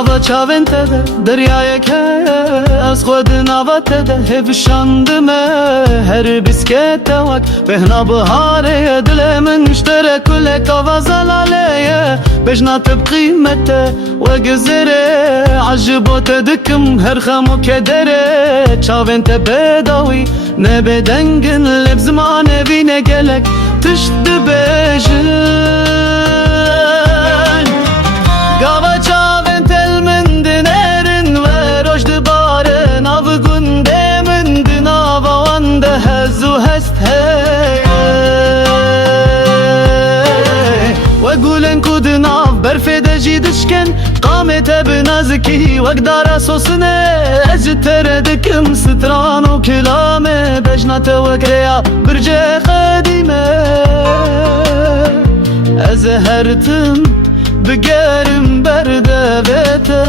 nava çavên te de deryayeke ez xwe di nava te de hevşandime her biskete wek bêhna biharê ye dilê min müşterek kulek avaza laleye bejna te bi qîmete we gizêrê عجبو te dikim her xem û kederê çavên te bêdawî ne bêdengin lê bi zimanê vîne gelek tişt dibêjin gava çavên tel min di nêrin ve roj dibare nav gundê min di nava wan de hez û hest heye ve gulên ku di nav berfê de jî dişken qamê te bi nazikî wek dara sosine ez ji te re dikim stran û kilamê bejna te wek rêya bircê qedîme ez ê her tim bigerim berdevê te